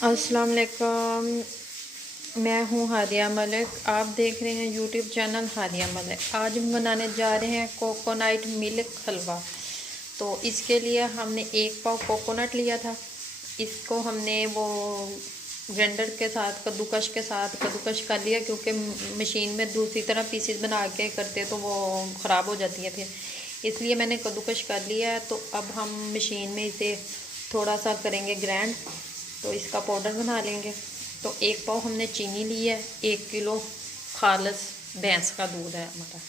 अस्सलाम वालेकुम। मैं हूँ हादिया मलिक। आप देख रहे हैं यूट्यूब चैनल हादिया मलिक। आज हम बनाने जा रहे हैं कोकोनट मिल्क हलवा। तो इसके लिए हमने 1 पाव कोकोनट लिया था। इसको हमने वो ग्राइंडर के साथ कद्दूकश कर लिया, क्योंकि मशीन में दूसरी तरह पीसेस बना के करते तो वो ख़राब हो जाती है फिर, इसलिए मैंने कद्दूकश कर लिया है। तो अब हम मशीन में इसे थोड़ा सा करेंगे ग्राइंड, तो इसका पाउडर बना लेंगे। तो 1 पाव हमने चीनी ली है, 1 किलो खालस भैंस का दूध है हमारा।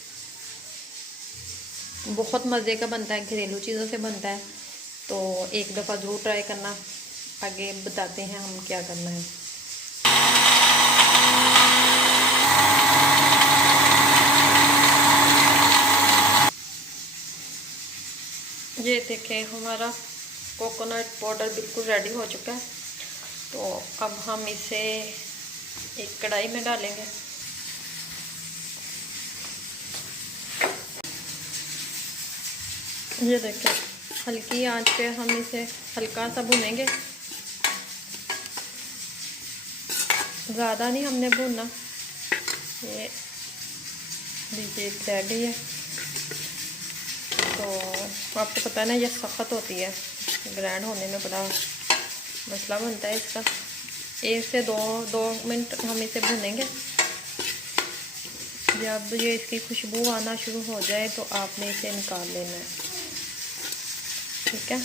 बहुत मज़े का बनता है, घरेलू चीज़ों से बनता है, तो एक दफ़ा ज़रूर ट्राई करना। आगे बताते हैं हम क्या करना है। ये देखें, हमारा कोकोनट पाउडर बिल्कुल रेडी हो चुका है। तो अब हम इसे एक कढ़ाई में डालेंगे। ये देखें, हल्की आंच पे हम इसे हल्का सा भूनेंगे, ज़्यादा नहीं हमने भूनना। ये लीजिए रह गई है। तो आपको पता है ना, ये सख्त होती है, ग्राइंड होने में बड़ा मसला बनता है इसका। 1 से 2 मिनट हम इसे भूनेंगे। जब ये इसकी खुशबू आना शुरू हो जाए तो आपने इसे निकाल लेना है, ठीक है।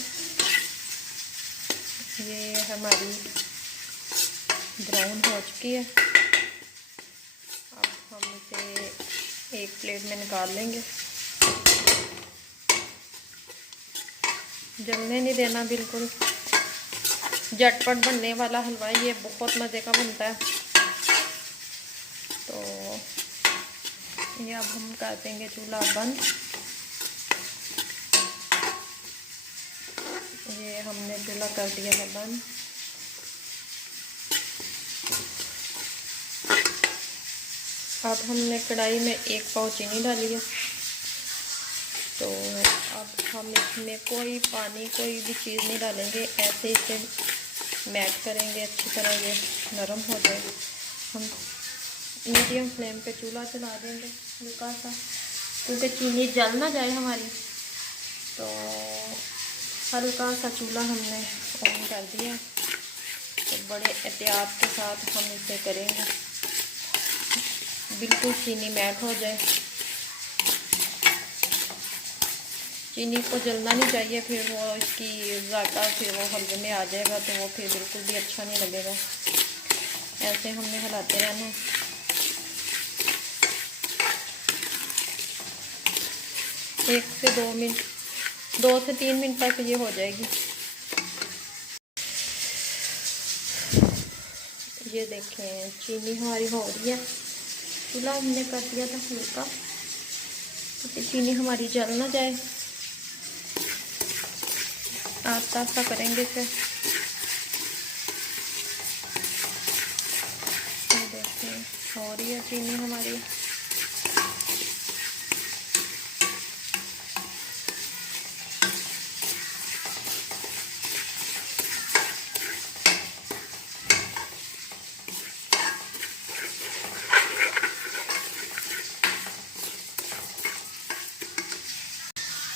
ये हमारी ब्राउन हो चुकी है। अब हम इसे एक प्लेट में निकाल लेंगे। जलने नहीं देना, बिल्कुल झटपट बनने वाला हलवा, ये बहुत मज़े का बनता है। तो ये अब हम कर देंगे चूल्हा बंद। ये हमने चूल्हा कर दिया है बंद। अब हमने कढ़ाई में 1 पाव चीनी डाली है। तो अब हम इसमें कोई पानी कोई भी चीज़ नहीं डालेंगे, ऐसे इसे मैश करेंगे अच्छी तरह, ये नरम हो जाएगी। हम मीडियम फ्लेम पे चूल्हा चला देंगे हल्का सा, क्योंकि चीनी जल ना जाए हमारी। तो हल्का सा चूल्हा हमने ऑन कर दिया। तो बड़े एहतियात के साथ हम इसे करेंगे, बिल्कुल चीनी मैट हो जाए। चीनी को जलना नहीं चाहिए, फिर वो इसकी जायका फिर वो हलवे में आ जाएगा, तो वो फिर बिल्कुल भी अच्छा नहीं लगेगा। ऐसे हमने हिलाते रहना। 1 से 2 मिनट, 2 से 3 मिनट तक ये हो जाएगी। ये देखें, चीनी हमारी हो रही है। चूल्हा हमने कर दिया था हल्का, तो चीनी हमारी जल ना जाए, आस्ता आस्ता करेंगे इसे। ये देखें, हो रही है चीनी हमारी।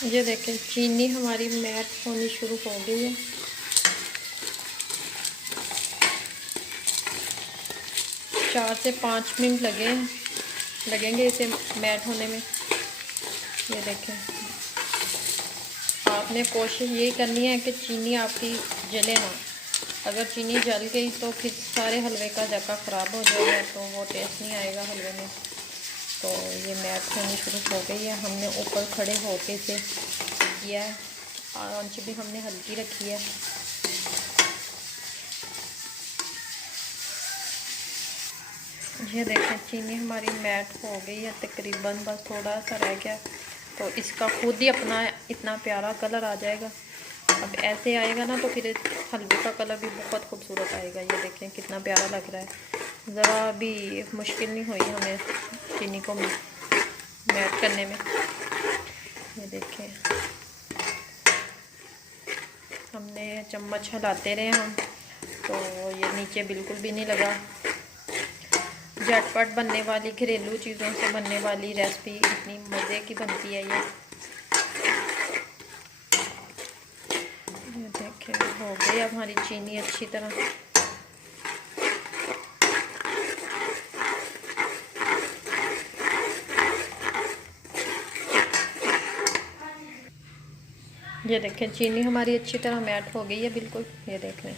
ये देखें, चीनी हमारी मैट होनी शुरू हो गई है। चार से 5 मिनट लगेंगे इसे मैट होने में। ये देखें, आपने कोशिश यही करनी है कि चीनी आपकी जले ना। अगर चीनी जल गई तो फिर सारे हलवे का जायका ख़राब हो जाएगा, तो वो टेस्ट नहीं आएगा हलवे में। तो ये मैट होनी शुरू हो गई है। हमने ऊपर खड़े होके इसे किया है, आंच भी हमने हल्की रखी है। ये देखें, चीनी हमारी मैट हो गई है तकरीबन, बस थोड़ा सा रह गया। तो इसका खुद ही अपना इतना प्यारा कलर आ जाएगा। अब ऐसे आएगा ना, तो फिर हलवे का कलर भी बहुत खूबसूरत आएगा। ये देखें कितना प्यारा लग रहा है। ज़रा भी मुश्किल नहीं हुई हमें चीनी को मैट करने में। ये देखें, हमने चम्मच हिलाते रहे हम, तो ये नीचे बिल्कुल भी नहीं लगा। झटपट बनने वाली घरेलू चीज़ों से बनने वाली रेसिपी इतनी मज़े की बनती है ये देखें हो गई अब हमारी चीनी अच्छी तरह। ये देखें चीनी हमारी अच्छी तरह मैट हो गई है बिल्कुल, ये देख लें।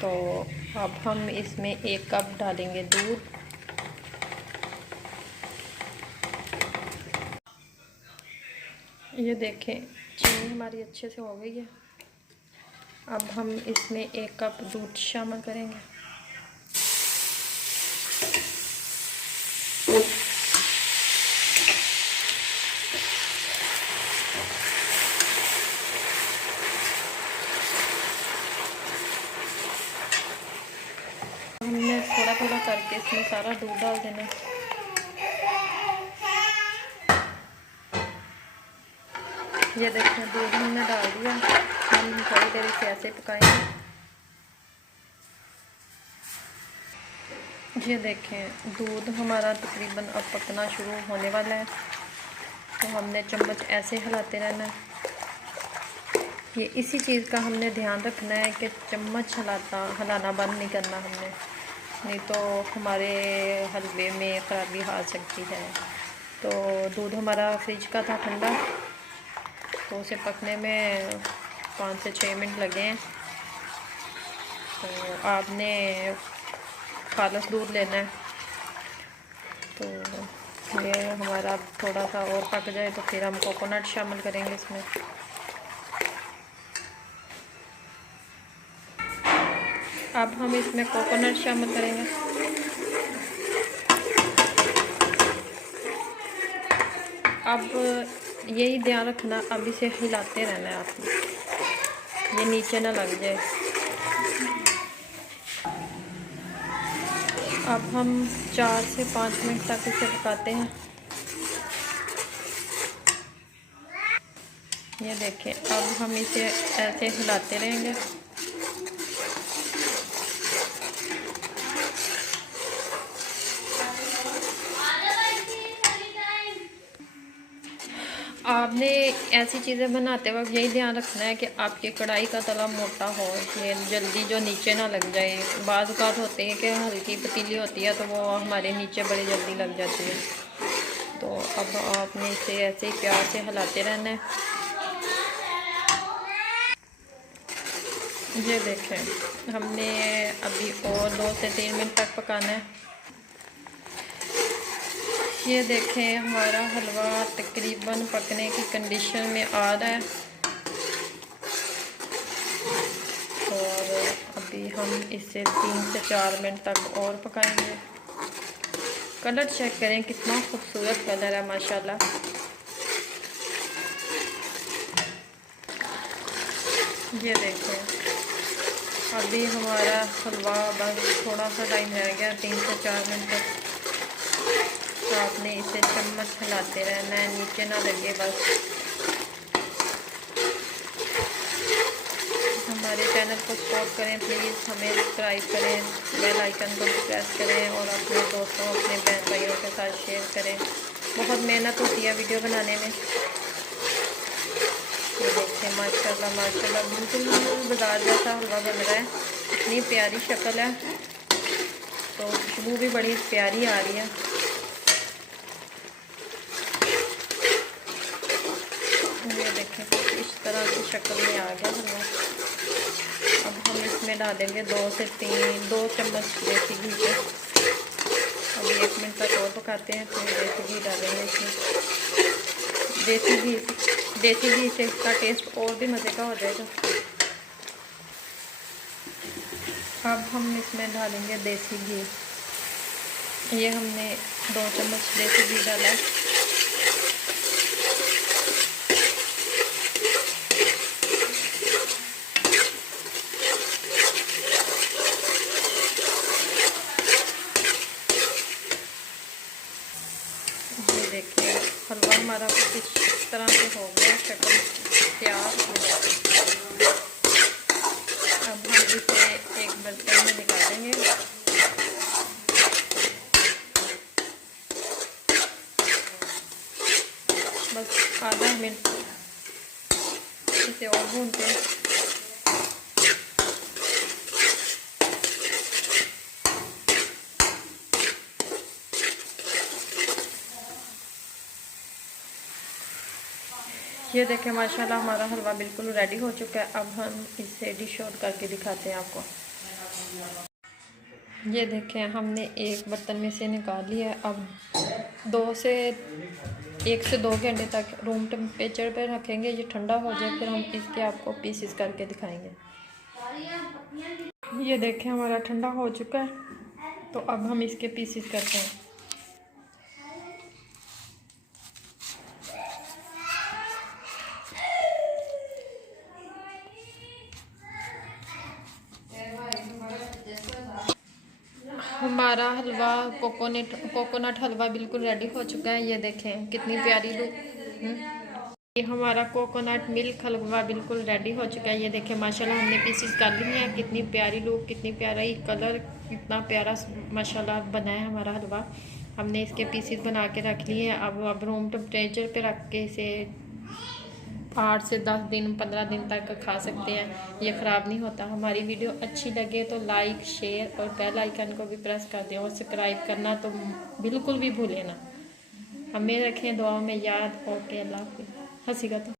तो अब हम इसमें 1 कप डालेंगे दूध। ये देखें चीनी हमारी अच्छे से हो गई है। अब हम इसमें 1 कप दूध शामिल करेंगे। हमने थोड़ा थोड़ा करके इसमें सारा दूध डाल देना। ये देखें दूध हमने डाल दिया। हम थोड़ी देर इसे ऐसे पकाएंगे। ये देखें दूध हमारा तकरीबन अब पकना शुरू होने वाला है। तो हमने चम्मच ऐसे हिलाते रहना है। ये इसी चीज़ का हमने ध्यान रखना है कि चम्मच हिलाना बंद नहीं करना हमने, नहीं तो हमारे हलवे में ख़राबी आ सकती है। तो दूध हमारा फ्रिज का था ठंडा, तो उसे पकने में 5 से 6 मिनट लगे हैं। तो आपने खालिस दूध लेना है। तो ये हमारा थोड़ा सा और पक जाए तो फिर हम कोकोनट शामिल करेंगे इसमें। अब हम इसमें कोकोनट शामिल करेंगे। अब यही ध्यान रखना, अब इसे हिलाते रहना है आपने, ये नीचे ना लग जाए। अब हम 4 से 5 मिनट तक इसे पकाते हैं। ये देखें अब हम इसे ऐसे हिलाते रहेंगे। आपने ऐसी चीज़ें बनाते वक्त यही ध्यान रखना है कि आपकी कढ़ाई का तला मोटा हो, ये जल्दी जो नीचे ना लग जाए। बाज़ औक़ात होते हैं कि हल्की पतीली होती है तो वो हमारे नीचे बड़ी जल्दी लग जाती है। तो अब आपने इसे ऐसे ही प्यार से हिलाते रहना है। ये देखें हमने अभी और 2 से 3 मिनट तक पकाना है। ये देखें हमारा हलवा तकरीबन पकने की कंडीशन में आ रहा है। और अभी हम इसे 3 से 4 मिनट तक और पकाएंगे। कलर चेक करें कितना खूबसूरत कलर है माशाल्लाह। ये देखें अभी हमारा हलवा बस थोड़ा सा टाइम रह गया, 3 से 4 मिनट तक। तो आपने इसे चम्मच हिलाते रहना है, नीचे ना लगे बस। हमारे चैनल को सपोर्ट करें प्लीज़, हमें सब्सक्राइब करें, बेल आइकन को प्रेस करें और अपने दोस्तों अपने बहन भाइयों के साथ शेयर करें। बहुत मेहनत होती है वीडियो बनाने में। ये देखिए माशाल्लाह माशाल्लाह बिल्कुल बाजार जैसा हलवा बन रहा है। इतनी प्यारी शक्ल है, तो खुशबू भी बड़ी प्यारी आ रही है। ये देखें कुछ इस तरह की शक्ल में आ गया हलवा। अब हम इसमें डालेंगे 2 चम्मच देसी घी के। अभी 1 मिनट तक और पकाते हैं, फिर देसी घी डालेंगे इसमें। देसी घी से इसका टेस्ट और भी मज़े का हो जाएगा। अब हम इसमें डालेंगे देसी घी। ये हमने 2 चम्मच देसी घी डाला है। ये देखिए हलवा हमारा कुछ इस तरह से हो गया, शक्ल तैयार हो गया। और भूनते हैं। ये देखें माशाल्लाह हमारा हलवा बिल्कुल रेडी हो चुका है। अब हम इसे डिश आउट करके दिखाते हैं आपको। ये देखें हमने एक बर्तन में से निकाल लिया है। अब 1 से 2 घंटे तक रूम टेम्परेचर पर रखेंगे, ये ठंडा हो जाए फिर हम इसके आपको पीसेस करके दिखाएंगे। ये देखें हमारा ठंडा हो चुका है, तो अब हम इसके पीसेस करते हैं। हमारा हलवा कोकोनट हलवा बिल्कुल रेडी हो चुका है। ये देखें कितनी प्यारी लुक। ये हमारा कोकोनट मिल्क हलवा बिल्कुल रेडी हो चुका है। ये देखें माशाल्लाह हमने पीसेस कर लिए हैं। कितनी प्यारी लुक, कितनी प्यारा ही कलर, कितना प्यारा माशाल्लाह बना है हमारा हलवा। हमने इसके पीसेस बना के रख लिए हैं। अब रूम टेम्परेचर पे रख के इसे 8 से 10 दिन 15 दिन तक खा सकते हैं, ये ख़राब नहीं होता। हमारी वीडियो अच्छी लगे तो लाइक, शेयर और बेल आइकन को भी प्रेस कर दें और सब्सक्राइब करना तो बिल्कुल भी भूलें ना। हमें रखें दुआओं में याद। ओके, अल्लाह हाफ़िज़। हंसीगा तो